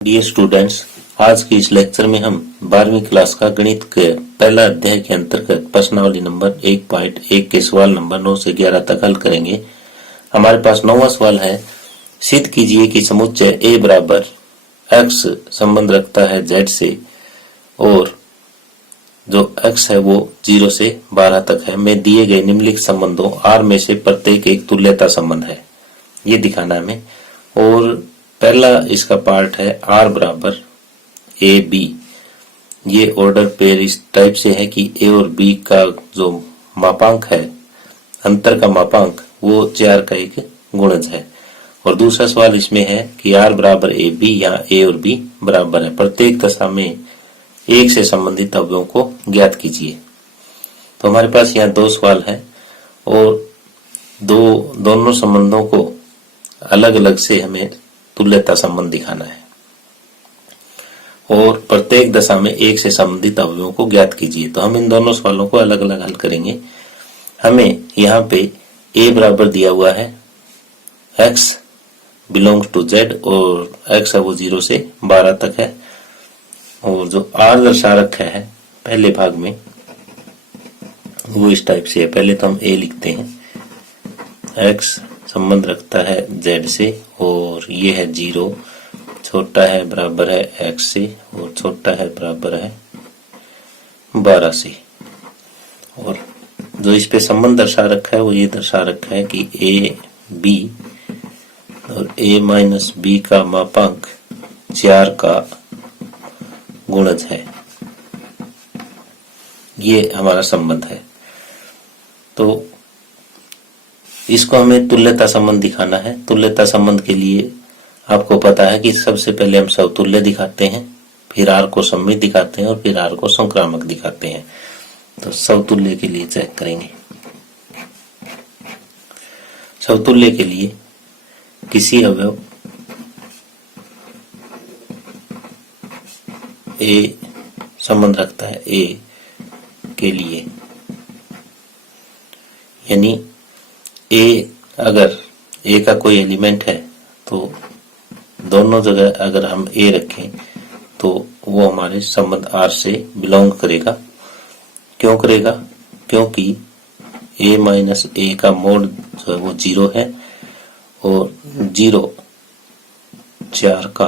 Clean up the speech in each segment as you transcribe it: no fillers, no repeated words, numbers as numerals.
Dear students, आज के इस लेक्चर में हम 12वीं क्लास का गणित के पहला अध्याय के अंतर्गत प्रश्नावली नंबर 1.1 के सवाल नंबर 9 से 11 तक हल करेंगे। हमारे पास 9वां सवाल है, सिद्ध कीजिए कि समुच्चय A बराबर x संबंध रखता है z से और जो x है वो 0 से 12 तक है में दिए गए निम्नलिखित संबंधों R में से प्रत्येक एक तुल्यता संबंध है, ये दिखाना है हमें। और पहला इसका पार्ट है R बराबर ए बी। ये ऑर्डर पेयर इस टाइप से है कि A और B का जो मापांक है, अंतर का मापांक, वो 4 का एक गुणज है। और दूसरा सवाल इसमें है कि R बराबर ए बी यहाँ A और B बराबर है, प्रत्येक दशा में एक से संबंधित अवयवों को ज्ञात कीजिए। तो हमारे पास यहाँ दो सवाल है और दोनों संबंधों को अलग अलग से हमें तुल्यता संबंध दिखाना है और प्रत्येक दशा में एक से संबंधित अवयवों को ज्ञात कीजिए। तो हम इन दोनों सवालों को अलग अलग हल करेंगे। हमें यहाँ पे A बराबर दिया हुआ है x बिलोंग्स टू z और x है वो 0 से 12 तक है, और जो R दर्शा रखा है पहले भाग में वो इस टाइप से है। पहले तो हम A लिखते हैं, x संबंध रखता है z से और ये है 0, छोटा है बराबर है x से और छोटा है बराबर है 12 से। और जो इस पे संबंध दर्शा रखा है वो ये दर्शा रखा है कि a b और a माइनस b का मापांक 4 का गुणज है, ये हमारा संबंध है। तो इसको हमें तुल्यता संबंध दिखाना है। तुल्यता संबंध के लिए आपको पता है कि सबसे पहले हम समतुल्य दिखाते हैं, फिर R को सममित दिखाते हैं और फिर R को संक्रामक दिखाते हैं। तो समतुल्य के लिए चेक करेंगे। समतुल्य के लिए किसी अवयव A संबंध रखता है A के लिए, यानी A अगर A का कोई एलिमेंट है तो दोनों जगह अगर हम A रखें तो वो हमारे संबंध R से बिलोंग करेगा। क्यों करेगा? क्योंकि A माइनस A का मोड जो है वो 0 है और 0 4 का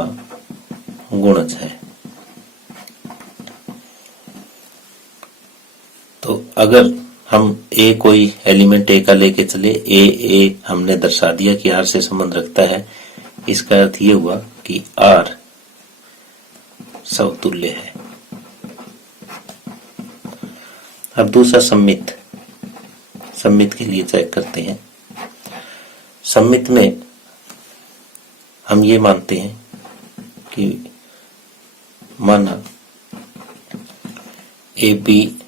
गुणज है। तो अगर हम A कोई एलिमेंट A का लेके चले, A हमने दर्शा दिया कि R से संबंध रखता है, इसका अर्थ ये हुआ कि R समतुल्य है। अब दूसरा सम्मित के लिए चेक करते हैं। सम्मित में हम ये मानते हैं कि माना ए बी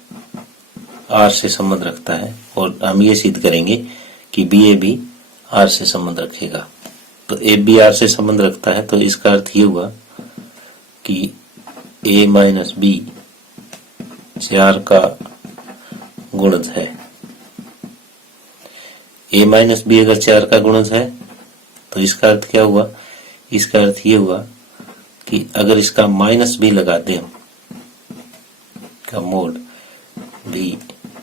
R से संबंध रखता है और हम ये सिद्ध करेंगे कि बी ए बी R से संबंध रखेगा। तो ए बी R से संबंध रखता है तो इसका अर्थ ये हुआ कि A माइनस बी 4 का गुणज है। A माइनस बी अगर 4 का गुणज है तो इसका अर्थ क्या हुआ? इसका अर्थ ये हुआ कि अगर इसका माइनस भी लगा दें हम, का मोड भी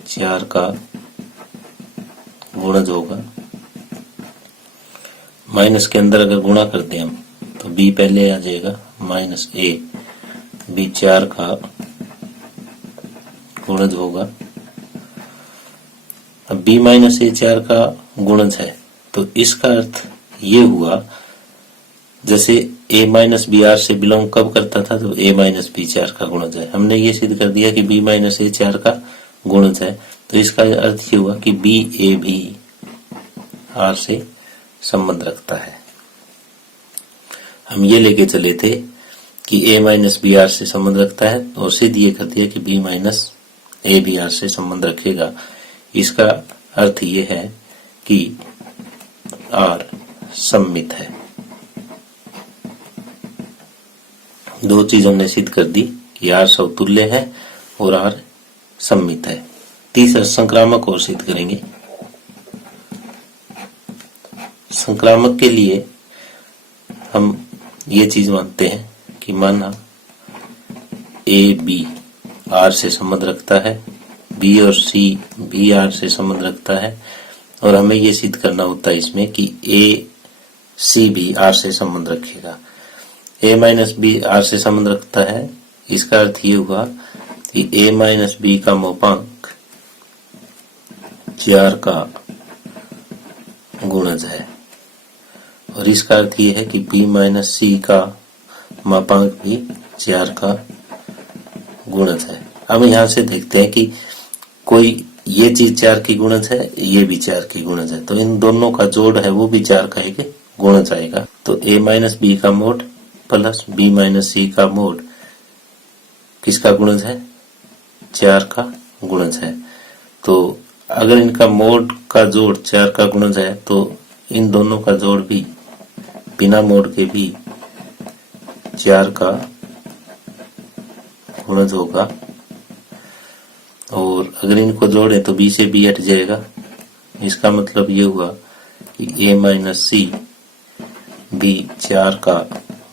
4 का गुणज होगा। माइनस के अंदर अगर गुणा कर दें हम तो b पहले आ जाएगा, माइनस a b 4 का गुणज होगा। अब b माइनस a 4 का गुणज है तो इसका अर्थ ये हुआ, जैसे a माइनस बी R से बिलोंग कब करता था तो a माइनस बी 4 का गुणज है। हमने ये सिद्ध कर दिया कि b माइनस a 4 का गुणज है, तो इसका अर्थ ये हुआ कि बी ए भी R से संबंध रखता है। हम ये लेके चले थे कि a माइनस बी R से संबंध रखता है और सिद्ध ये कर दिया कि b माइनस ए भी R से संबंध रखेगा। इसका अर्थ ये है कि R सम्मित है। दो चीज हमने सिद्ध कर दी कि R समतुल्य है और R सम्मित है। तीसरा संक्रामक और सिद्ध करेंगे। संक्रामक के लिए हम ये चीज मानते हैं कि माना ए बी आर से संबंध रखता है, बी और सी भी आर से संबंध रखता है, और हमें ये सिद्ध करना होता है इसमें कि ए सी भी आर से संबंध रखेगा। ए माइनस बी आर से संबंध रखता है, इसका अर्थ ये हुआ कि ए माइनस बी का मापांक 4 का गुणज है, और इसका अर्थ ये है कि बी माइनस सी का मापांक भी 4 का गुणज है। अब यहाँ से देखते हैं कि कोई ये चीज 4 की गुणज है, ये भी 4 की गुणज है, तो इन दोनों का जोड़ है वो भी 4 का एक गुणज आएगा। तो a माइनस बी का मोड प्लस b माइनस सी का मोड किसका गुणज है? 4 का गुणज है। तो अगर इनका मोड का जोड़ 4 का गुणज है तो इन दोनों का जोड़ भी बिना मोड के भी 4 का गुणज होगा, और अगर इनको जोड़े तो b से b हट जाएगा। इसका मतलब ये हुआ कि a माइनस सी भी 4 का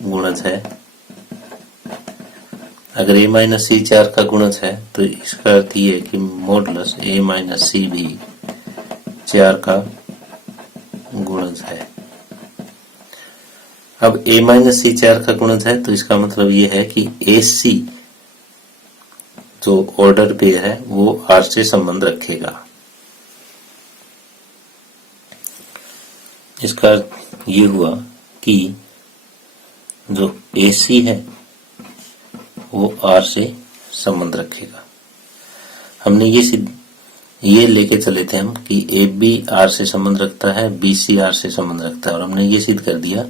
गुणज है। अगर a माइनस सी 4 का गुणज है तो इसका अर्थ ये है कि मॉडुलस a माइनस सी भी 4 का गुणज है। अब a माइनस सी 4 का गुणज है तो इसका मतलब ये है कि AC जो ऑर्डर पेयर है वो R से संबंध रखेगा। इसका अर्थ ये हुआ कि जो AC है वो R से संबंध रखेगा। हमने ये लेके चले थे हम कि AB R से संबंध रखता है, BC R से संबंध रखता है, और हमने ये सिद्ध कर दिया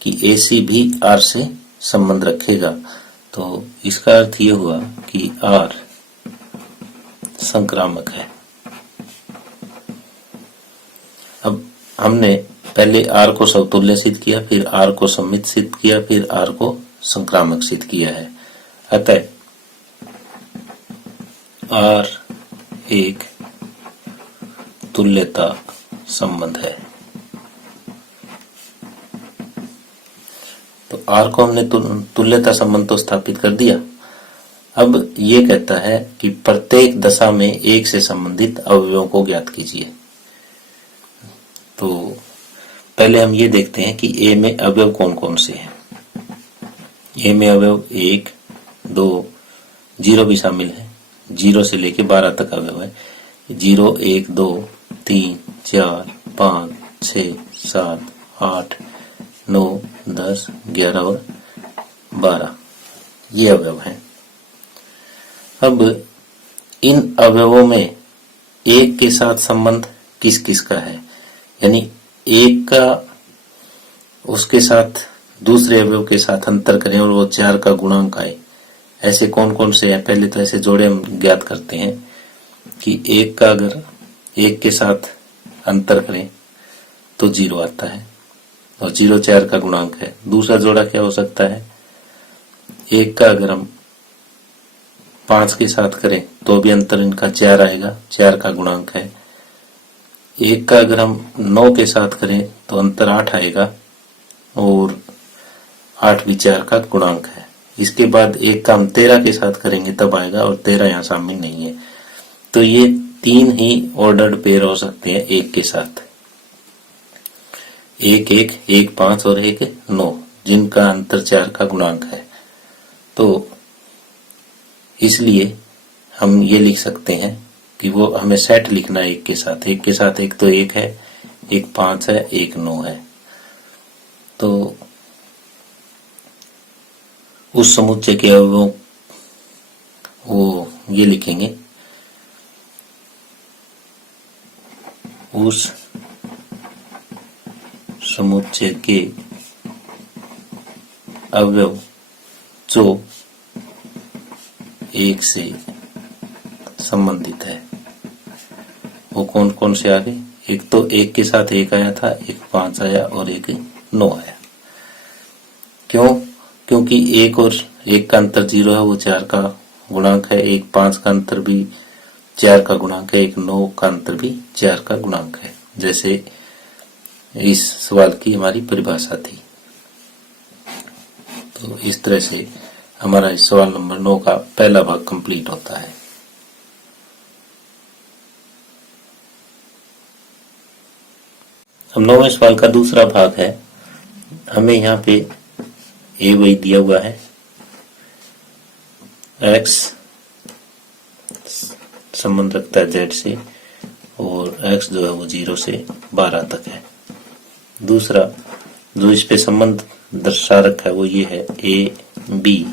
कि AC भी R से संबंध रखेगा। तो इसका अर्थ ये हुआ कि R संक्रामक है। अब हमने पहले R को समतुल्य सिद्ध किया, फिर R को सममित सिद्ध किया, फिर R को संक्रामक सिद्ध किया है। अतः R एक तुल्यता संबंध है। तो R को हमने तुल्यता संबंध तो स्थापित कर दिया। अब ये कहता है कि प्रत्येक दशा में एक से संबंधित अवयवों को ज्ञात कीजिए। तो पहले हम ये देखते हैं कि A में अवयव कौन कौन से हैं। A में अवयव 1, 2, 0 भी शामिल है, 0 से लेके 12 तक अवयव है। 0, 1, 2, 3, 4, 5, 6, 7, 8, 9, 10, 11 और 12 ये अवयव हैं। अब इन अवयवों में एक के साथ संबंध किस किस का है, यानी एक का उसके साथ दूसरे अवयव के साथ अंतर करें और वो 4 का गुणांक आए, ऐसे कौन कौन से हैं। पहले तो ऐसे जोड़े हम ज्ञात करते हैं कि एक का अगर एक के साथ अंतर करें तो 0 आता है, और 0 4 का गुणांक है। दूसरा जोड़ा क्या हो सकता है, एक का अगर हम 5 के साथ करें तो भी अंतर इनका 4 आएगा, 4 का गुणांक है। एक का अगर हम 9 के साथ करें तो अंतर 8 आएगा, और 8 भी 4 का गुणांक है। इसके बाद एक का हम 13 के साथ करेंगे तब आएगा, और 13 यहाँ शामिल नहीं है। तो ये 3 ही ऑर्डर्ड पेयर हो सकते हैं एक के साथ, 1, 1, 1, 5 और 1, 9, जिनका अंतर 4 का गुणांक है। तो इसलिए हम ये लिख सकते हैं कि वो हमें सेट लिखना है एक के साथ। एक के साथ एक तो 1 है, 1 5 है, 1 9 है। तो उस समुच्चय के अवयवों वो ये लिखेंगे, उस समुच्चय के अवयव जो एक से संबंधित है। वो कौन कौन से आ गए, एक तो 1 के साथ 1 आया था, 1 5 आया और 1 9 आया। क्यों? क्योंकि 1 और 1 का अंतर 0 है, वो 4 का गुणांक है। 1 5 का अंतर भी 4 का गुणांक है, 1 9 का अंतर भी 4 का गुणांक है। जैसे इस सवाल की हमारी परिभाषा थी। तो इस तरह से हमारा इस सवाल नंबर 9 का पहला भाग कंप्लीट होता है। अब 9वें सवाल का दूसरा भाग है। हमें यहाँ पे ए वही दिया हुआ है, एक्स संबंध रखता है जेड से और एक्स जो है वो 0 से 12 तक है। दूसरा जो इस पे संबंध दर्शा रखा है वो ये है ए बी,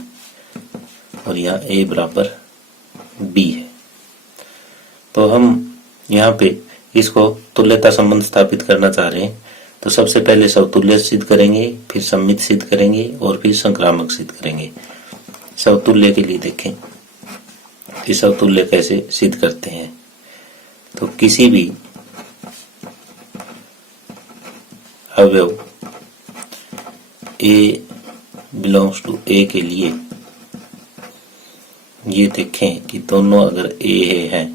और यहाँ ए बराबर बी है। तो हम यहाँ पे इसको तुल्यता संबंध स्थापित करना चाह रहे हैं। तो सबसे पहले समतुल्य सिद्ध करेंगे, फिर सम्मित सिद्ध करेंगे और फिर संक्रामक सिद्ध करेंगे। समतुल्य के लिए देखें कि समतुल्य कैसे सिद्ध करते हैं। तो किसी भी अवयव ए बिलोंग्स टू ए के लिए ये देखें कि दोनों अगर ए हैं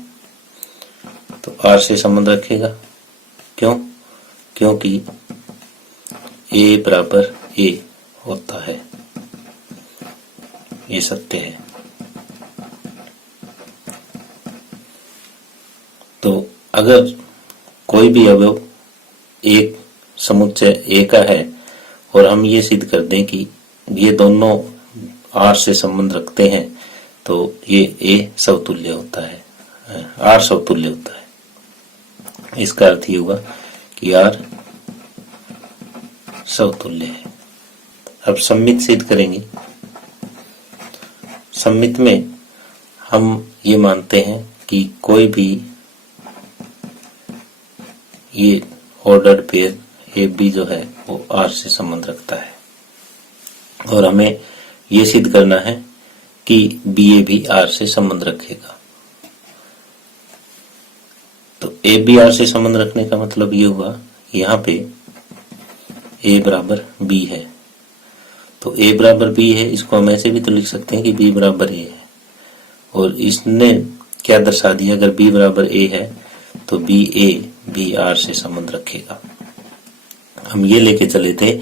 तो आर से संबंध रखेगा। क्यों? क्योंकि ए बराबर ए होता है, ये सत्य है। तो अगर कोई भी अवयव एक समुच्चय ए का है और हम ये सिद्ध कर दें कि ये दोनों आर से संबंध रखते हैं तो ये ए समतुल्य होता है, आर समतुल्य होता है। इसका अर्थ ये हुआ कि आर समतुल्य है। अब सम्मित सिद्ध करेंगे। सम्मित में हम ये मानते हैं कि कोई भी ये ऑर्डर्ड पेयर ए बी जो है वो आर से संबंध रखता है, और हमें ये सिद्ध करना है कि बी ए भी आर से संबंध रखेगा। तो ए बी आर से संबंध रखने का मतलब ये हुआ यहाँ पे ए बराबर बी है। तो ए बराबर बी है, इसको हम ऐसे भी तो लिख सकते हैं कि बी बराबर ए है। और इसने क्या दर्शा दिया, अगर बी बराबर ए है तो बी ए भी आर से संबंध रखेगा। हम ये लेके चले थे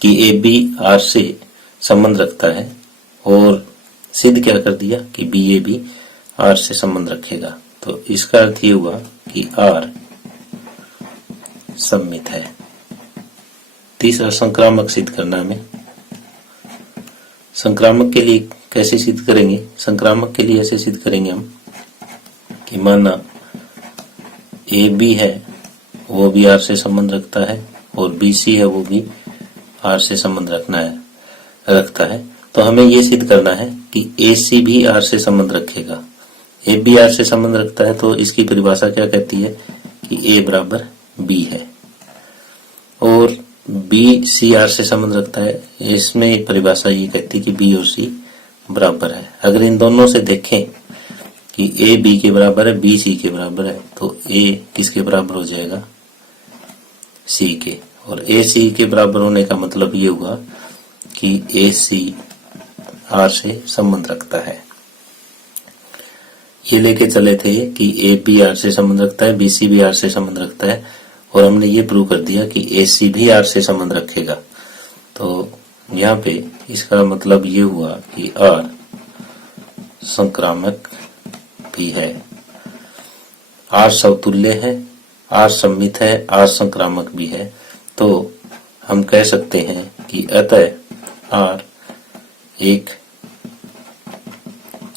कि ए बी आर से संबंध रखता है, और सिद्ध क्या कर दिया कि बी ए भी आर से संबंध रखेगा। तो इसका अर्थ ये हुआ कि आर सम्मित है। तीसरा संक्रामक सिद्ध करना हमें। संक्रामक के लिए कैसे सिद्ध करेंगे? संक्रामक के लिए ऐसे सिद्ध करेंगे हम कि माना ए बी है वो भी आर से संबंध रखता है, और बी सी है वो भी आर से संबंध रखता है। तो हमें ये सिद्ध करना है कि ए सी भी आर से संबंध रखेगा। ए बी आर से संबंध रखता है तो इसकी परिभाषा क्या कहती है कि ए बराबर बी है, और बी सी आर से संबंध रखता है, इसमें परिभाषा ये कहती है कि बी और सी बराबर है। अगर इन दोनों से देखें कि ए बी के बराबर है, बी सी के बराबर है, तो ए किसके बराबर हो जाएगा? सी के। और ए सी के बराबर होने का मतलब ये हुआ कि ए सी आर से संबंध रखता है। ये लेके चले थे कि ए बी आर से संबंध रखता है, बी सी भी आर से संबंध रखता है, और हमने ये प्रूव कर दिया कि ए सी भी आर से संबंध रखेगा। तो यहाँ पे इसका मतलब ये हुआ कि आर संक्रामक भी है, आर समतुल्य है, आर सम्मित है, आर संक्रामक भी है। तो हम कह सकते हैं कि अतः आर एक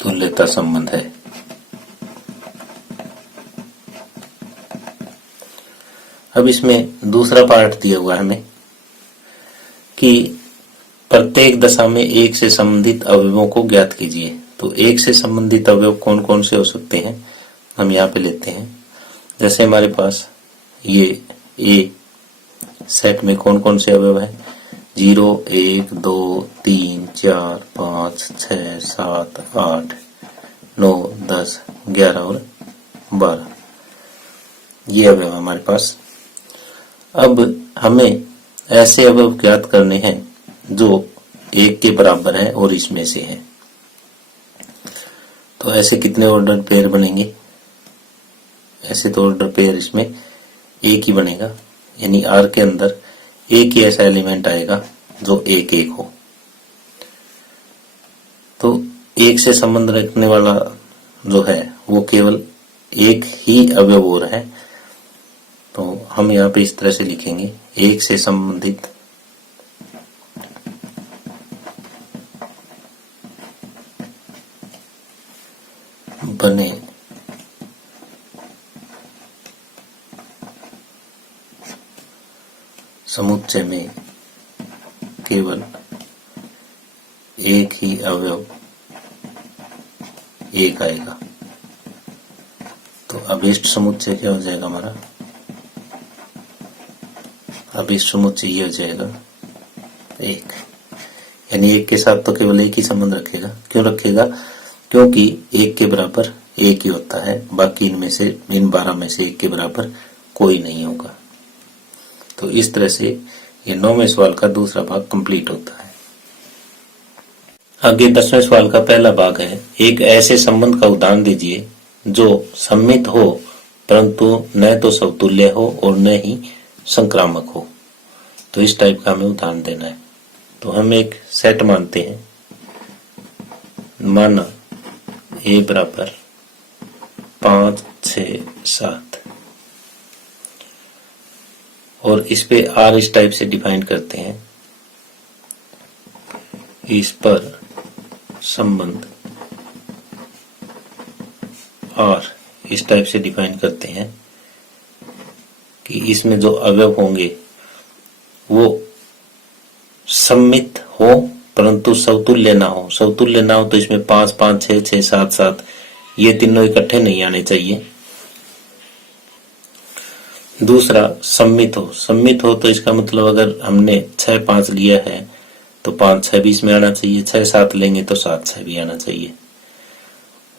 तुल्यता संबंध है। अब इसमें दूसरा पार्ट दिया हुआ है हमें कि प्रत्येक दशा में एक से संबंधित अवयवों को ज्ञात कीजिए। तो एक से संबंधित अवयव कौन कौन से हो सकते हैं हम यहाँ पे लेते हैं। जैसे हमारे पास ये ए सेट में कौन कौन से अवयव हैं? 0, 1, 2, 3, 4, 5, 6, 7, 8, 9, 10, 11 और 12 ये अवयव हमारे पास। अब हमें ऐसे अवयव ज्ञात करने हैं जो 1 के बराबर है और इसमें से है। तो ऐसे कितने ऑर्डर पेयर बनेंगे? ऐसे तो ऑर्डर पेयर इसमें एक ही बनेगा, यानी आर के अंदर एक ही ऐसा एलिमेंट आएगा जो 1, 1 हो। तो एक से संबंध रखने वाला जो है वो केवल एक ही अवयव और है। तो हम यहाँ पे इस तरह से लिखेंगे, एक से संबंधित बने समुच्चय में केवल एक ही अवयव एक आएगा। तो अभिष्ट समुच्चय क्या हो जाएगा हमारा? अभिष्ट समुच्चय ये हो जाएगा एक, यानी एक के साथ तो केवल एक ही संबंध रखेगा। क्यों रखेगा? क्योंकि एक के बराबर एक ही होता है, बाकी इनमें से इन 12 में से एक के बराबर कोई नहीं होगा। तो इस तरह से ये 9वें सवाल का दूसरा भाग कंप्लीट होता है। आगे 10वें सवाल का पहला भाग है, एक ऐसे संबंध का उदाहरण दीजिए जो सम्मित हो परंतु न तो समतुल्य हो और न ही संक्रामक हो। तो इस टाइप का हमें उदाहरण देना है। तो हम एक सेट मानते हैं, माना ए बराबर 5, 6, 7 और इस पे आर इस टाइप से डिफाइन करते हैं, इस पर संबंध और इस टाइप से डिफाइन करते हैं कि इसमें जो अवयव होंगे वो सम्मित हो परंतु समतुल्य ना हो। समतुल्य ना हो तो इसमें 5, 5, 6, 6, 7, 7 ये तीनों इकट्ठे नहीं आने चाहिए। दूसरा सम्मित हो। सम्मित हो तो इसका मतलब अगर हमने 6, 5 लिया है तो 5, 6 भी इसमें आना चाहिए, 6, 7 लेंगे तो 7, 6 भी आना चाहिए।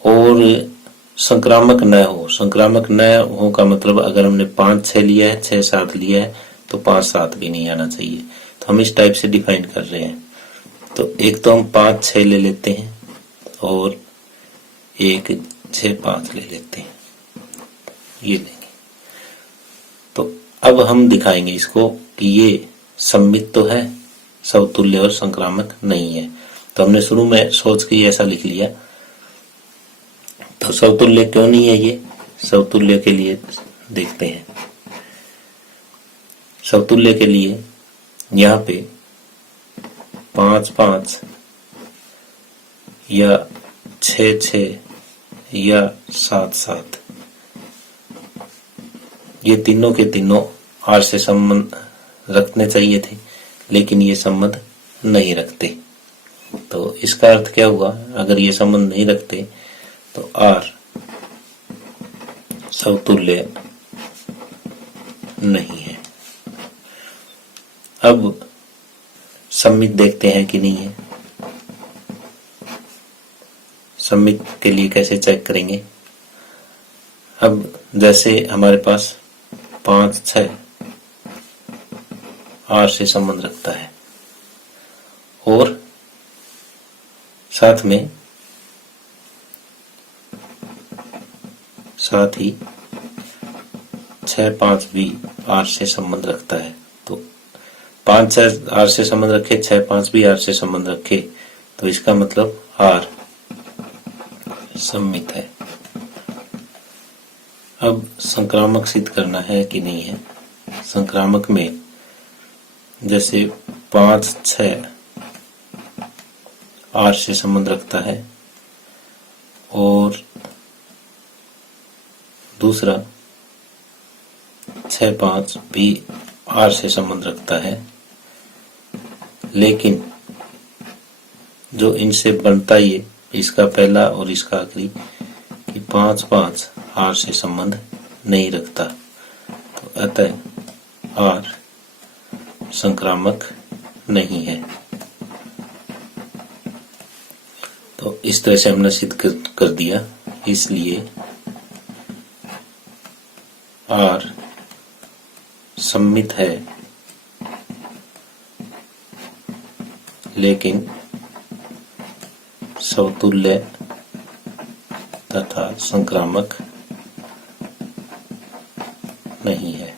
और संक्रामक न हो। संक्रामक न हो का मतलब अगर हमने 5, 6 लिया है, 6, 7 लिया है तो 5, 7 भी नहीं आना चाहिए। तो हम इस टाइप से डिफाइन कर रहे हैं। तो एक तो हम 5, 6 ले लेते हैं और एक 6, 5 ले लेते हैं, ये लेंगे। तो अब हम दिखाएंगे इसको कि ये सम्मित तो है, समतुल्य और संक्रामक नहीं है। तो हमने शुरू में सोच के ऐसा लिख लिया। तो समतुल्य क्यों नहीं है ये? समतुल्य के लिए देखते हैं। समतुल्य के लिए यहाँ पे 5, 5 या 6, 6 या 7, 7 ये तीनों के तीनों आर से संबंध रखने चाहिए थे, लेकिन ये संबंध नहीं रखते। तो इसका अर्थ क्या हुआ? अगर ये संबंध नहीं रखते तो आर समतुल्य नहीं है। अब सम्मित देखते हैं कि नहीं है। सम्मित के लिए कैसे चेक करेंगे? अब जैसे हमारे पास 5, 6 आर से संबंध रखता है और साथ ही 6, 5 भी आर से संबंध रखता है। तो 5, 6 आर से संबंध रखे, 6, 5 भी आर से संबंध रखे, तो इसका मतलब आर सम्मित है। अब संक्रामक सिद्ध करना है कि नहीं है। संक्रामक में जैसे 5, 6 आर से संबंध रखता है और दूसरा 6, 5 भी आर से संबंध रखता है, लेकिन जो इनसे बनता ये इसका पहला और इसका आखिरी कि 5, 5 आर से संबंध नहीं रखता। तो अतः आर संक्रामक नहीं है। तो इस तरह से हमने सिद्ध कर दिया। इसलिए आर सम्मित है लेकिन समतुल्य तथा संक्रामक नहीं है।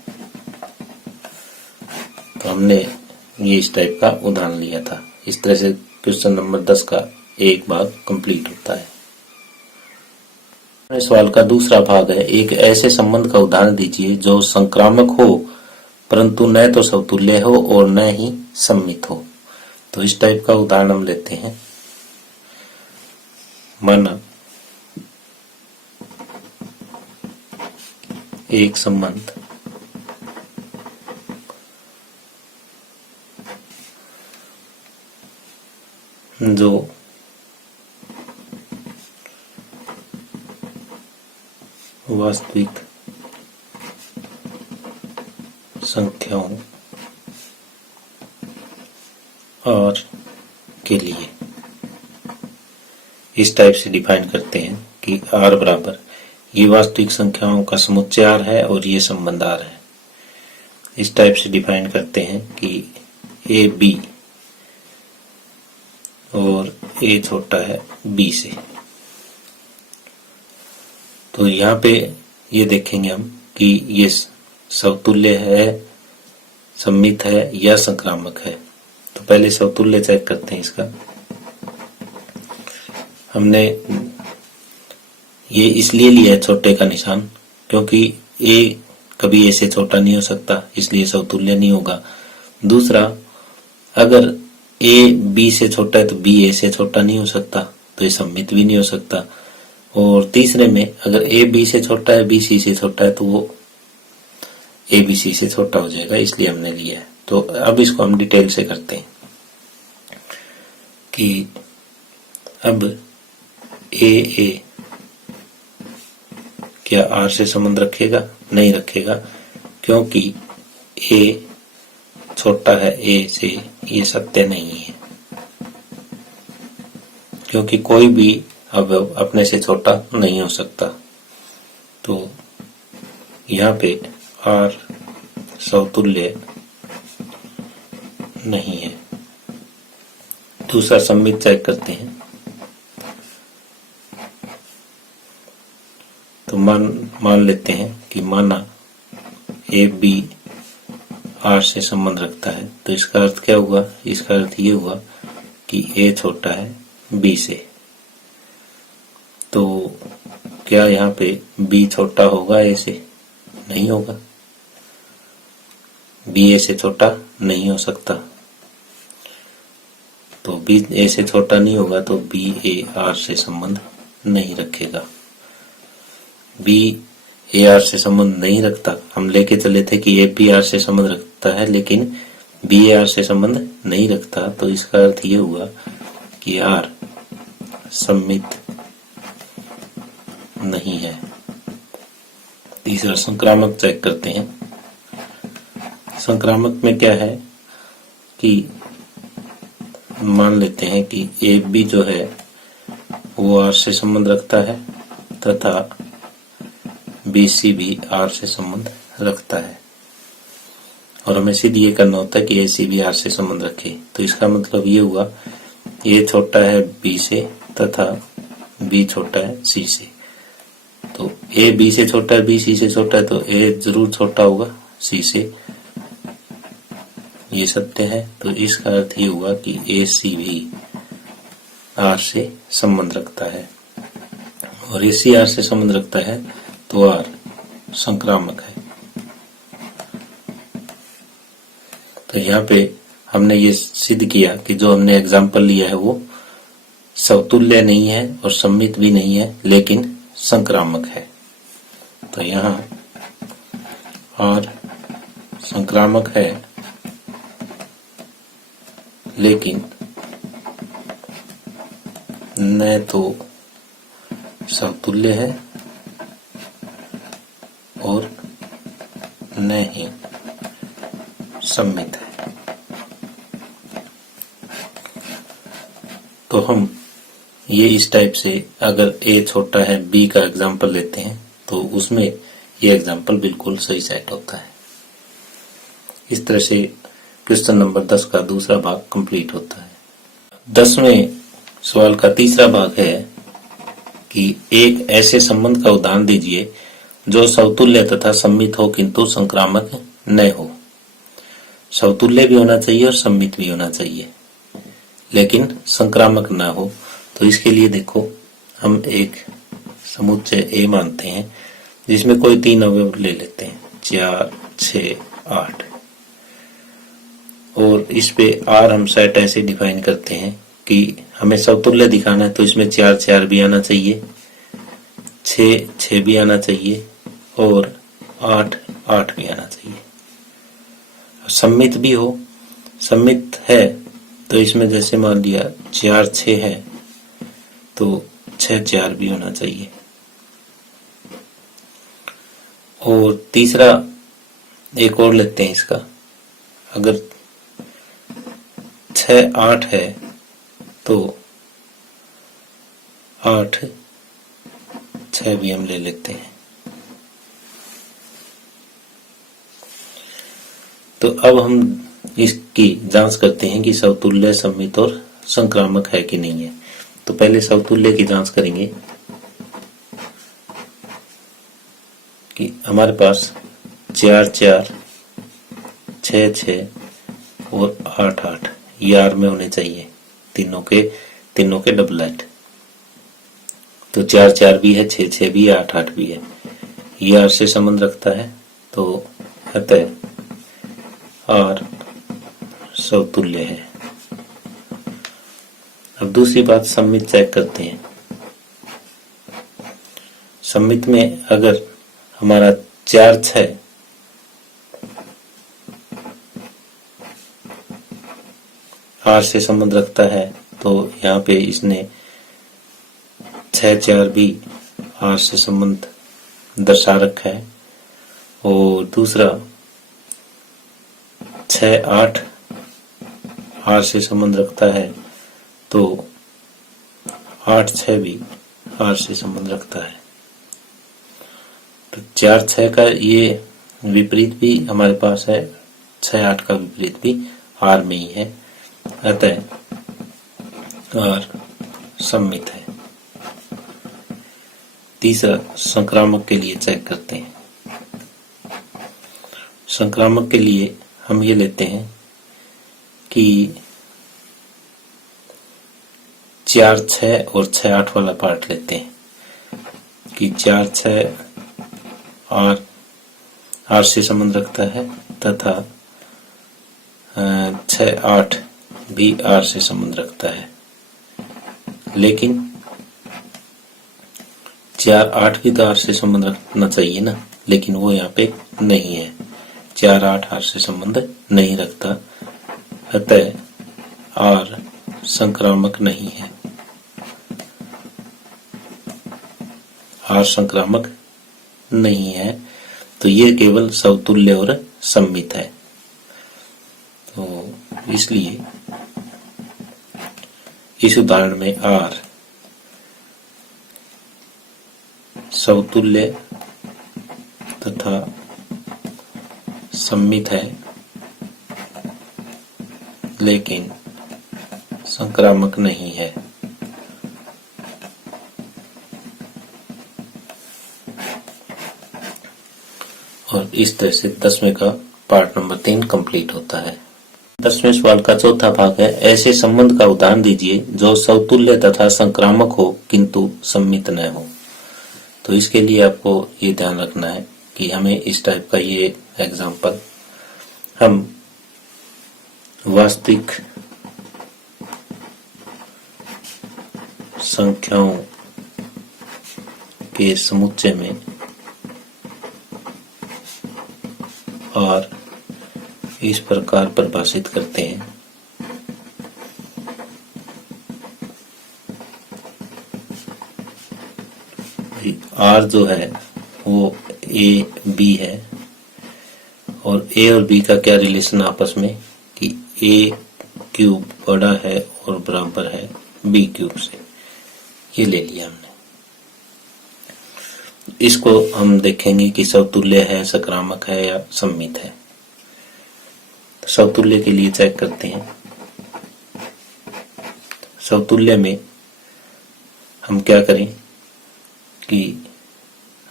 तो हमने ये इस टाइप का उदाहरण लिया था। इस तरह से क्वेश्चन नंबर 10 का एक भाग कंप्लीट होता है। सवाल का दूसरा भाग है, एक ऐसे संबंध का उदाहरण दीजिए जो संक्रामक हो परंतु न तो समतुल्य हो और न ही सम्मित हो। तो इस टाइप का उदाहरण हम लेते हैं। माना एक संबंध जो वास्तविक संख्याओं और के लिए इस टाइप से डिफाइन करते हैं कि R बराबर ये वास्तविक संख्याओं का समुच्चय R है और ये संबंध R है। इस टाइप से डिफाइन करते हैं कि A B और A छोटा है B से। तो यहाँ पे ये देखेंगे हम कि ये समतुल्य है, सम्मित है या संक्रामक है। तो पहले समतुल्य चेक करते हैं इसका। हमने ये इसलिए लिया है छोटे का निशान क्योंकि A कभी A से छोटा नहीं हो सकता, इसलिए समतुल्य नहीं होगा। दूसरा, अगर A B से छोटा है तो B A से छोटा नहीं हो सकता, तो ये सम्मित भी नहीं हो सकता। और तीसरे में अगर A B से छोटा है, B C से छोटा है तो वो A B C से छोटा हो जाएगा, इसलिए हमने लिया है। तो अब इसको हम डिटेल से करते हैं कि अब A क्या R से संबंध रखेगा? नहीं रखेगा, क्योंकि A छोटा है A से, ये सत्य नहीं है, क्योंकि कोई भी अब अपने से छोटा नहीं हो सकता। तो यहाँ पे R समतुल्य नहीं है। दूसरा सम्मित चेक करते हैं। तो मान लेते हैं कि माना A B R से संबंध रखता है, तो इसका अर्थ क्या हुआ? इसका अर्थ ये हुआ कि A छोटा है B से। तो क्या यहाँ पे B छोटा होगा A से? नहीं होगा। B A से छोटा नहीं हो सकता। तो B A से छोटा नहीं होगा तो B A R से संबंध नहीं रखेगा। B A R से संबंध नहीं रखता। हम लेके चले थे कि A B R से संबंध रखता है, लेकिन B A R से संबंध नहीं रखता। तो इसका अर्थ ये हुआ कि R सम्मित नहीं है। तीसरा संक्रामक चेक करते हैं। संक्रामक में क्या है कि मान लेते हैं कि A B जो है वो R से संबंध रखता है तथा B C भी R से संबंध रखता है, और हमें सिर्फ ये करना होता है कि A C भी R से संबंध रखे। तो इसका मतलब ये हुआ A छोटा है B से तथा B छोटा है C से। तो A B से छोटा है, B C से छोटा है, तो A जरूर छोटा होगा C से, ये सत्य है। तो इसका अर्थ ये हुआ कि A C भी R से संबंध रखता है, और A C R से संबंध रखता है तो R संक्रामक है। तो यहाँ पे हमने ये सिद्ध किया कि जो हमने एग्जाम्पल लिया है वो समतुल्य नहीं है और सम्मित भी नहीं है, लेकिन संक्रामक है। तो यहाँ R संक्रामक है लेकिन न तो समतुल्य है और न ही सम्मित है। तो हम ये इस टाइप से अगर A छोटा है B का एग्जाम्पल लेते हैं तो उसमें ये एग्जाम्पल बिल्कुल सही सेट होता है। इस तरह से क्वेश्चन नंबर 10 का दूसरा भाग कंप्लीट होता है। 10वें सवाल का तीसरा भाग है कि एक ऐसे संबंध का उदाहरण दीजिए जो समतुल्य तथा सम्मित हो किंतु संक्रामक न हो। समतुल्य भी होना चाहिए और सम्मित भी होना चाहिए, लेकिन संक्रामक न हो। तो इसके लिए देखो हम एक समुच्चय ए मानते हैं जिसमें कोई 3 अवयव ले लेते हैं, 4, 6, 8, और इस पे आर हम सेट ऐसे डिफाइन करते हैं कि हमें समतुल्य दिखाना है तो इसमें 4, 4 भी आना चाहिए, 6, 6 भी आना चाहिए और 8, 8 भी आना चाहिए। सम्मित भी हो, सम्मित है तो इसमें जैसे मान लिया 4, 6 है तो 6, 4 भी होना चाहिए। और तीसरा एक और लेते हैं इसका, अगर 6, 8 है तो 8, 6 भी हम ले लेते हैं। तो अब हम इसकी जांच करते हैं कि समतुल्य, सम्मित और संक्रामक है कि नहीं है। तो पहले समतुल्य की जांच करेंगे कि हमारे पास 4, 4, 6, 6 और 8, 8 ये आर में होने चाहिए, तीनों के डबलेट। तो 4, 4 भी है, 6, 6 भी है, 8, 8 भी है, ये आर से संबंध रखता है। तो अतः आर समतुल्य है। अब दूसरी बात सम्मित चेक करते हैं। सम्मित में अगर हमारा 4, 6 आर से संबंध रखता है तो यहाँ पे इसने 6, 4 भी आर से संबंध दर्शा रखा है। और दूसरा 6, 8 आर से संबंध रखता है तो 8, 6 भी आर से संबंध रखता है। तो 4, 6 का ये विपरीत भी हमारे पास है, 6, 8 का विपरीत भी आर में ही है, अतः आर सम्मित है। तीसरा संक्रामक के लिए चेक करते हैं। संक्रामक के लिए हम ये लेते हैं कि 4, 6 और 6, 8 वाला पार्ट लेते हैं कि 4, 6 आर से संबंध रखता है तथा 6, 8 भी आर से संबंध रखता है। लेकिन 4, 8 भी तो आर से संबंध रखना चाहिए ना, लेकिन वो यहाँ पे नहीं है। 4, 8 आर से संबंध नहीं रखता, अतः आर संक्रामक नहीं है। आर संक्रामक नहीं है तो ये केवल समतुल्य और सम्मित है। तो इसलिए इस उदाहरण में आर समतुल्य तथा सम्मित है लेकिन संक्रामक नहीं है। और इस तरह से 10वें का पार्ट नंबर 3 कंप्लीट होता है। 10वें सवाल का चौथा भाग है, ऐसे संबंध का उदाहरण दीजिए जो समतुल्य तथा संक्रामक हो किंतु सम्मित न हो। तो इसके लिए आपको ये ध्यान रखना है कि हमें इस टाइप का ये एग्जाम्पल हम वास्तविक संख्याओं के समुच्चय में और इस प्रकार परिभाषित करते हैं। आर जो है वो ए बी है और ए और बी का क्या रिलेशन आपस में कि ए क्यूब बड़ा है और बराबर है बी क्यूब से, ये ले लिया हमने। इसको हम देखेंगे कि समतुल्य है, संक्रामक है या सम्मित है। तो समतुल्य के लिए चेक करते हैं। समतुल्य में हम क्या करें कि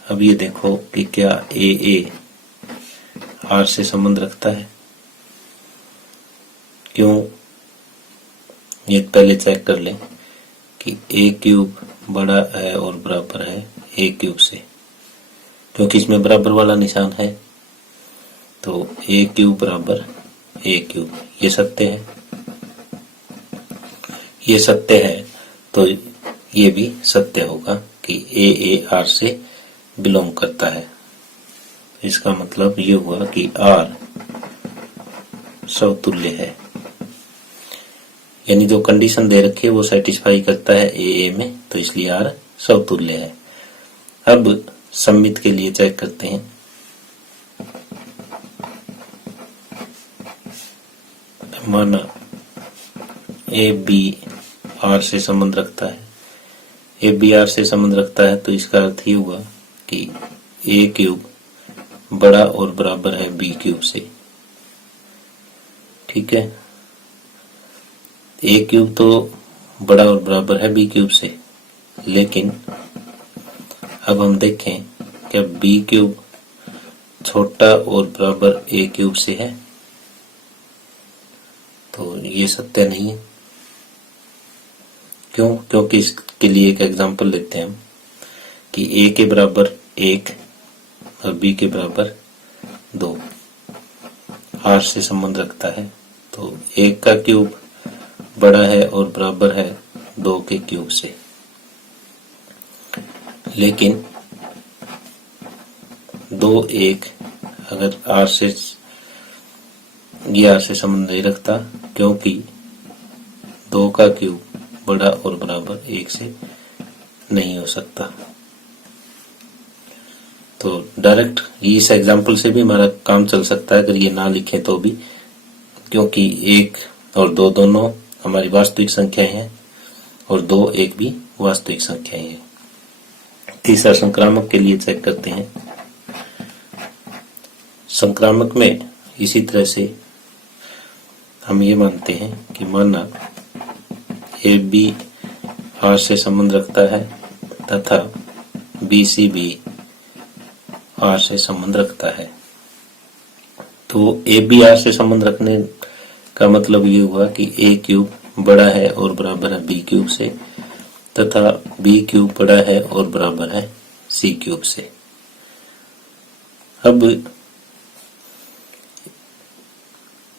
अब ये देखो कि क्या ए आर से संबंध रखता है, क्यों, ये पहले चेक कर लें कि ए क्यूब बड़ा है और बराबर है ए क्यूब से, क्योंकि इसमें बराबर वाला निशान है। तो ए क्यूब बराबर ए क्यूब, ये सत्य है, ये सत्य है, तो ये भी सत्य होगा कि ए आर से बिलोंग करता है। इसका मतलब ये हुआ कि आर समतुल्य है, यानी जो कंडीशन दे रखी है वो सेटिस्फाई करता है ए में, तो इसलिए आर समतुल्य है। अब सममित के लिए चेक करते हैं। माना ए बी आर से संबंध रखता है, ए बी आर से संबंध रखता है, तो इसका अर्थ ये हुआ कि ए क्यूब बड़ा और बराबर है बी क्यूब से। ठीक है, ए क्यूब तो बड़ा और बराबर है बी क्यूब से, लेकिन अब हम देखें क्या बी क्यूब छोटा और बराबर ए क्यूब से है, तो ये सत्य नहीं है। क्यों? क्योंकि इसके लिए एक एग्जांपल लेते हैं हम कि ए के बराबर 1 और बी के बराबर 2 आर से संबंध रखता है, तो 1 का क्यूब बड़ा है और बराबर है 2 के क्यूब से। लेकिन 2 1 अगर आर से संबंध नहीं रखता, क्योंकि 2 का क्यूब बड़ा और बराबर 1 से नहीं हो सकता। तो डायरेक्ट इस एग्जांपल से भी हमारा काम चल सकता है अगर ये ना लिखें तो भी, क्योंकि 1 और 2 दोनों हमारी वास्तविक संख्याएं हैं और 2 1 भी वास्तविक संख्याएं हैं। तीसरा संक्रामक के लिए चेक करते हैं। संक्रामक में इसी तरह से हम ये मानते हैं कि माना ए बी आर से संबंध रखता है तथा बी सी भी आर से संबंध रखता है। तो ए बी आर से संबंध रखने का मतलब ये हुआ कि ए क्यूब बड़ा है और बराबर है बी क्यूब से तथा बी क्यूब बड़ा है और बराबर है सी क्यूब से। अब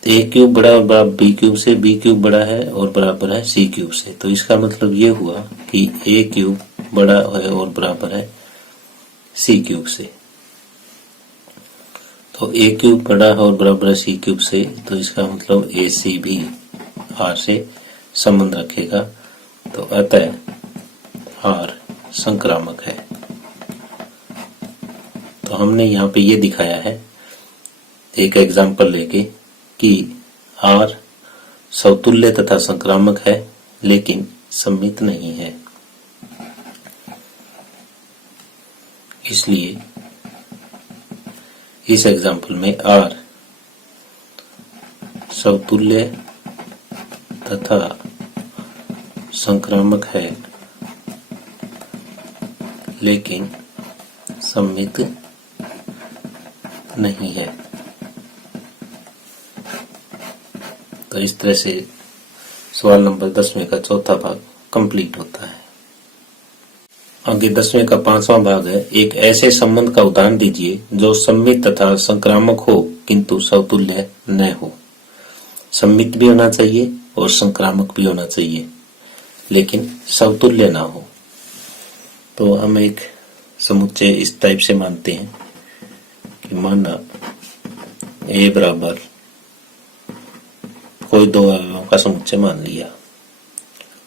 ए क्यूब बड़ा और बराबर बी क्यूब से, बी क्यूब बड़ा है और बराबर है सी क्यूब से, तो इसका मतलब ये हुआ कि ए क्यूब बड़ा है और बराबर है सी क्यूब से। तो ए क्यूब बड़ा है और बराबर है सी क्यूब से, तो इसका मतलब ए सी भी आर से संबंध रखेगा, तो अतः आर संक्रामक है। तो हमने यहाँ पे ये दिखाया है एक एग्जाम्पल लेके कि आर समतुल्य तथा संक्रामक है लेकिन सममित नहीं है। इसलिए इस एग्जाम्पल में आर समतुल्य तथा संक्रामक है लेकिन सममित नहीं है। तो इस तरह से सवाल नंबर 10वें का चौथा भाग कंप्लीट होता है। आगे 10वें का 5वां भाग है, एक ऐसे संबंध का उदाहरण दीजिए जो सममित तथा संक्रामक हो किंतु समतुल्य न हो। सममित भी होना चाहिए और संक्रामक भी होना चाहिए लेकिन समतुल्य ना हो। तो हम एक समुच्चय इस टाइप से मानते हैं कि माना ए बराबर कोई दो अवयवों का समुच्चय मान लिया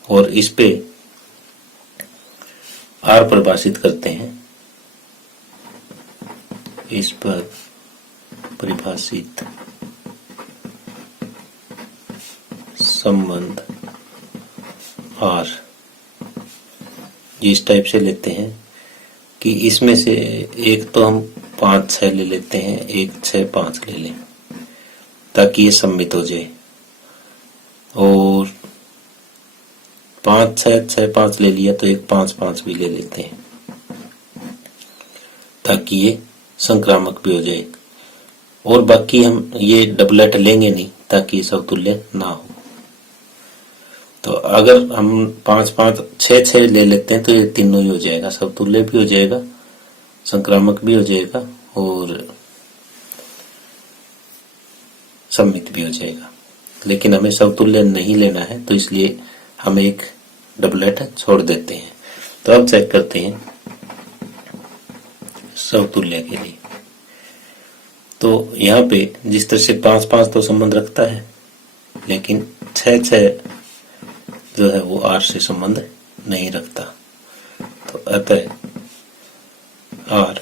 और इस पे आर परिभाषित करते हैं। इस पर परिभाषित संबंध आर इस टाइप से लेते हैं कि इसमें से एक तो हम 5 6 ले लेते हैं, एक 6 5 ले लें ताकि ये सम्मित हो जाए, और 5 6 6 5 ले लिया तो एक 5 5 भी ले लेते हैं ताकि ये संक्रामक भी हो जाए, और बाकी हम ये डबलेट लेंगे नहीं ताकि ये समतुल्य ना हो। तो अगर हम 5 5 6 6 ले लेते हैं तो ये तीनों ही हो जाएगा, समतुल्य भी हो जाएगा, संक्रामक भी हो जाएगा और सम्मित भी हो जाएगा। लेकिन हमें समतुल्य नहीं लेना है तो इसलिए हम एक डबलेट छोड़ देते हैं। तो अब चेक करते हैं समतुल्य के लिए। तो यहाँ पे जिस तरह से 5 5 तो संबंध रखता है, लेकिन 6 6 जो है वो 8 से संबंध नहीं रखता। तो अतः आर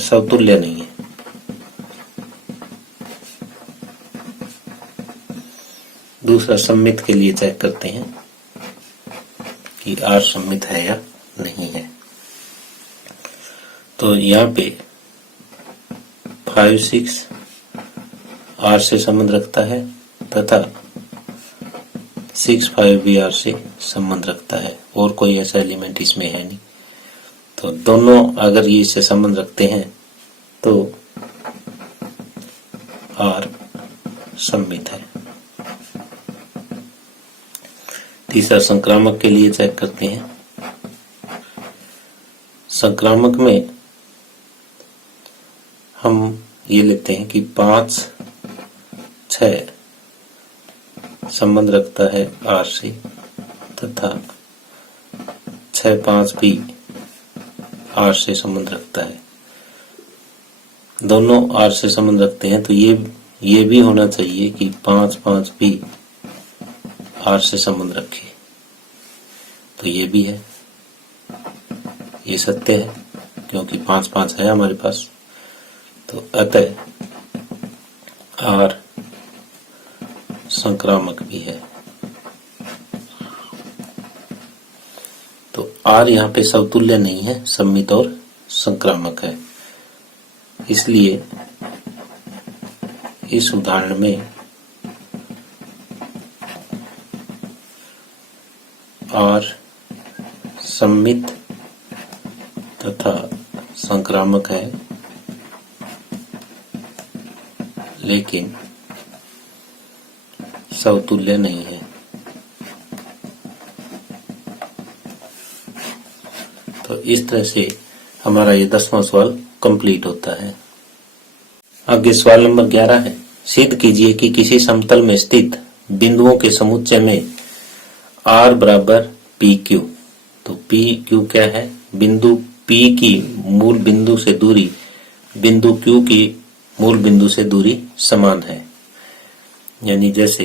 समतुल्य नहीं है। दूसरा सम्मित के लिए चेक करते हैं कि आर सम्मित है या नहीं है। तो यहाँ पे 5 6 आर से संबंध रखता है तथा 6 5 भी आर से संबंध रखता है और कोई ऐसा एलिमेंट इसमें है नहीं। तो दोनों अगर ये इससे संबंध रखते हैं तो आर सम्मित है। तीसरा संक्रामक के लिए चेक करते हैं। संक्रामक में हम ये लेते हैं कि 5 6 संबंध रखता है आर से तथा 6 5 भी आर से संबंध रखता है। दोनों आर से संबंध रखते हैं तो ये भी होना चाहिए कि 5 5 भी आर से संबंध रखे। तो ये भी है, ये सत्य है क्योंकि 5 5 है हमारे पास। तो अतः आर संक्रामक भी है। तो आर यहाँ पे समतुल्य नहीं है, सम्मित और संक्रामक है। इसलिए इस उदाहरण में आर सम्मित तथा संक्रामक है, लेकिन समतुल्य नहीं है। तो इस तरह से हमारा ये 10वां सवाल कंप्लीट होता है। आगे सवाल नंबर 11 है। सिद्ध कीजिए कि किसी समतल में स्थित बिंदुओं के समुच्चय में आर बराबर पी क्यू। तो पी क्यू क्या है? बिंदु पी की मूल बिंदु से दूरी बिंदु क्यू की मूल बिंदु से दूरी समान है। यानी जैसे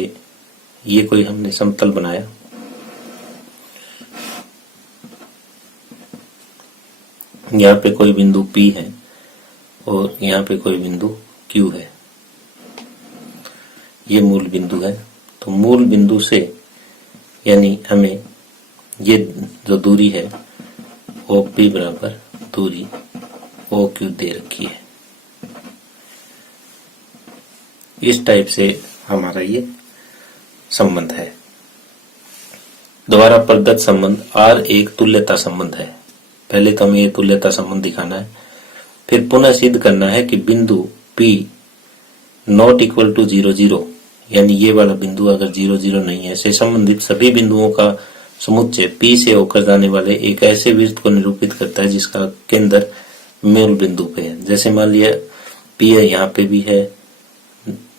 ये कोई हमने समतल बनाया, यहाँ पे कोई बिंदु P है और यहाँ पे कोई बिंदु Q है। ये मूल बिंदु है। तो मूल बिंदु से यानी हमें ये जो दूरी है OP बराबर दूरी OQ दे रखी है। इस टाइप से हमारा ये संबंध है। द्वारा प्रदत्त संबंध R एक तुल्यता संबंध है। पहले तो हमें ये तुल्यता संबंध दिखाना है, फिर पुनः सिद्ध करना है कि बिंदु P नॉट इक्वल टू 0 0 यानी ये वाला बिंदु अगर 0 0 नहीं है से संबंधित सभी बिंदुओं का समुच्चय P से होकर जाने वाले एक ऐसे वृत्त को निरूपित करता है जिसका केंद्र मूल बिंदु पे है। जैसे मान लिया P है, यहाँ पे भी है,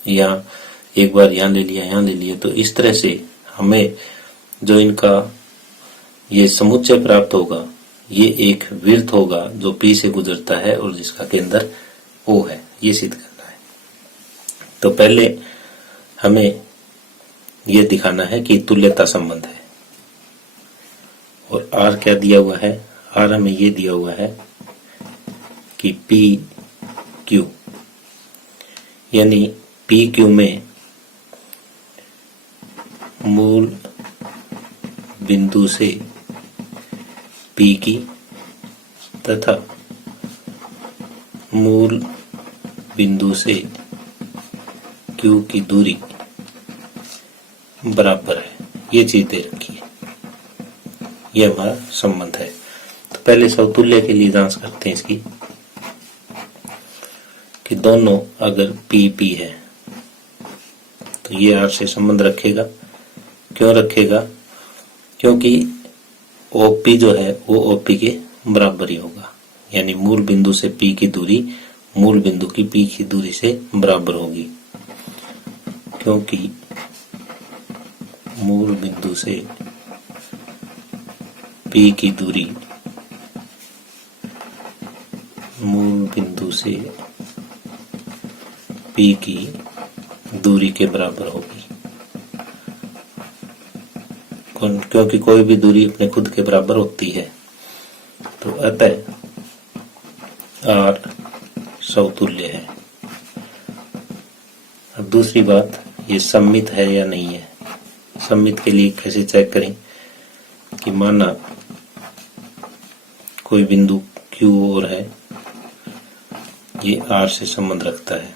या एक बार यहाँ ले लिया, यहाँ ले लिया। तो इस तरह से हमें जो इनका ये समुच्चय प्राप्त होगा ये एक वृत्त होगा जो P से गुजरता है और जिसका केंद्र O है। ये सिद्ध करना है। तो पहले हमें ये दिखाना है कि तुल्यता संबंध है। और R क्या दिया हुआ है? R हमें ये दिया हुआ है कि P Q यानी P Q में मूल बिंदु से P की तथा मूल बिंदु से Q की दूरी बराबर है। ये चीज दे रखी है। ये हमारा संबंध है। तो पहले समतुल्य के लिए जांच करते हैं इसकी कि दोनों अगर P P है तो ये R से संबंध रखेगा क्यों रखेगा? क्योंकि OP जो है वो OP के बराबर ही होगा, यानी मूल बिंदु से P की दूरी मूल बिंदु की P की दूरी से बराबर होगी, क्योंकि मूल बिंदु से P की दूरी मूल बिंदु से P की दूरी के बराबर होगी, क्योंकि कोई भी दूरी अपने खुद के बराबर होती है। तो अतः R समतुल्य है। अब दूसरी बात, ये सममित है या नहीं है। सममित के लिए कैसे चेक करें कि माना कोई बिंदु Q और है, ये R से संबंध रखता है।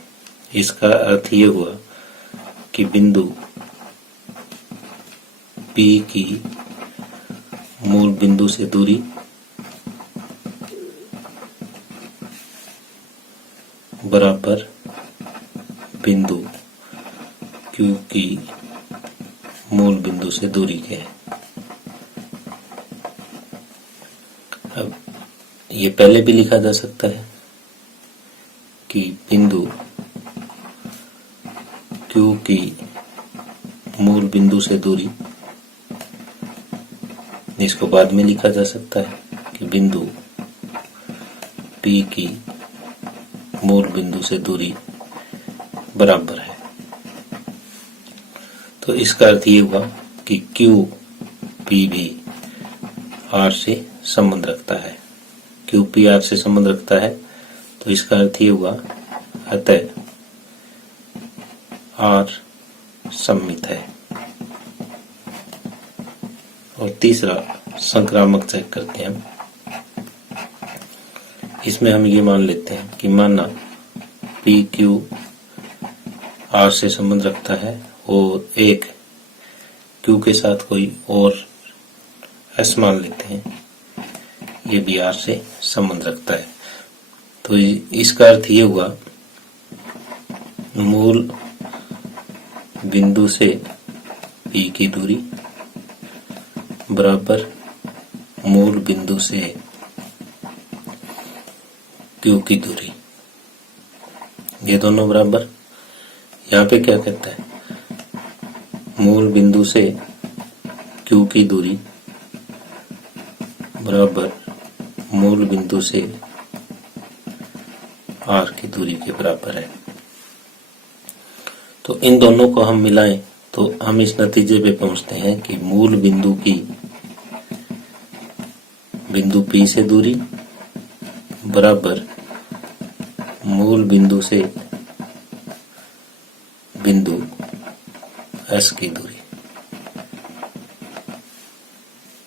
इसका अर्थ ये हुआ कि बिंदु P की मूल बिंदु से दूरी बराबर बिंदु Q की मूल बिंदु से दूरी के है। अब ये पहले भी लिखा जा सकता है कि बिंदु Q की मूल बिंदु से दूरी, इसको बाद में लिखा जा सकता है कि बिंदु P की मूल बिंदु से दूरी बराबर है। तो इसका अर्थ ये हुआ कि QP भी R से संबंध रखता है। QP R से संबंध रखता है, तो इसका अर्थ ये हुआ अतः R सममित है। और तीसरा संक्रामक चेक करते हैं हम। इसमें हम ये मान लेते हैं कि माना PQ R से संबंध रखता है और एक Q के साथ कोई और S मान लेते हैं, ये भी R से संबंध रखता है। तो इसका अर्थ ये हुआ मूल बिंदु से P की दूरी बराबर मूल बिंदु से Q की दूरी, ये दोनों बराबर। यहाँ पे क्या कहता है, मूल बिंदु से Q की दूरी बराबर मूल बिंदु से R की दूरी के बराबर है। तो इन दोनों को हम मिलाएं तो हम इस नतीजे पे पहुंचते हैं कि मूल बिंदु की बिंदु P से दूरी बराबर मूल बिंदु से बिंदु S की दूरी।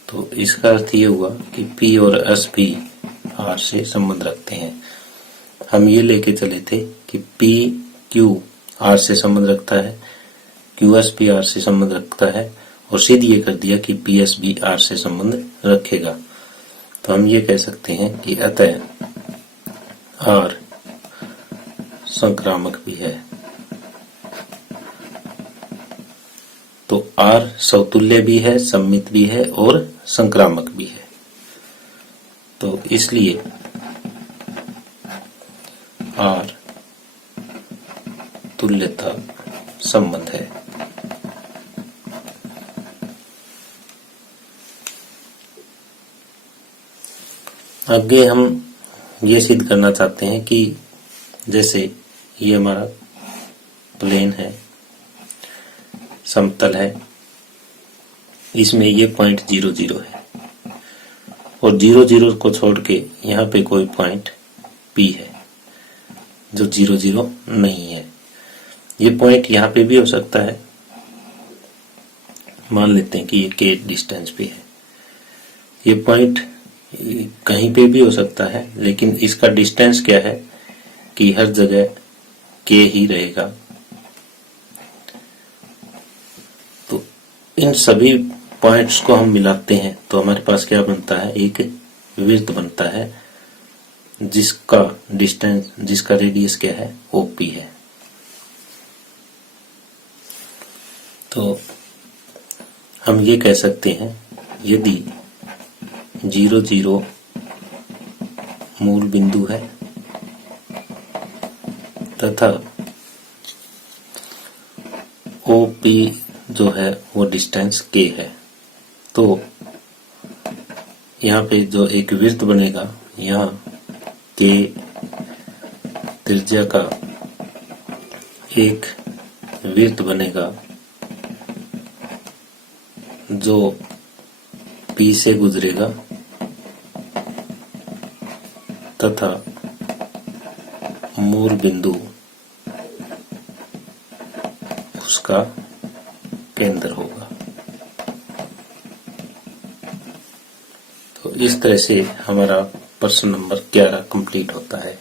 तो इसका अर्थ ये हुआ कि P और S भी R से संबंध रखते हैं। हम ये लेके चले थे कि PQ R से संबंध रखता है, QS भी R से संबंध रखता है, और सिद्ध ये कर दिया कि PS भी R से संबंध रखेगा। तो हम ये कह सकते हैं कि अतः R संक्रामक भी है। तो R समतुल्य भी है, सममित भी है और संक्रामक भी है। तो इसलिए R तुल्यता संबंध है। आगे हम ये सिद्ध करना चाहते हैं कि जैसे ये हमारा प्लेन है, समतल है, इसमें ये पॉइंट 0 0 है और 0 0 को छोड़ के यहाँ पे कोई पॉइंट P है जो 0 0 नहीं है। ये पॉइंट यहाँ पे भी हो सकता है, मान लेते हैं कि ये K डिस्टेंस पे है। ये पॉइंट कहीं पे भी हो सकता है, लेकिन इसका डिस्टेंस क्या है कि हर जगह K ही रहेगा। तो इन सभी पॉइंट्स को हम मिलाते हैं तो हमारे पास क्या बनता है, एक वृत्त बनता है जिसका डिस्टेंस, जिसका रेडियस क्या है, OP है। तो हम ये कह सकते हैं, यदि 0 0 मूल बिंदु है तथा OP जो है वो डिस्टेंस k है, तो यहाँ पे जो एक वृत्त बनेगा, यहाँ k त्रिज्या का एक वृत्त बनेगा जो P से गुजरेगा तथा मूल बिंदु उसका केंद्र होगा। तो इस तरह से हमारा प्रश्न नंबर 11 कंप्लीट होता है।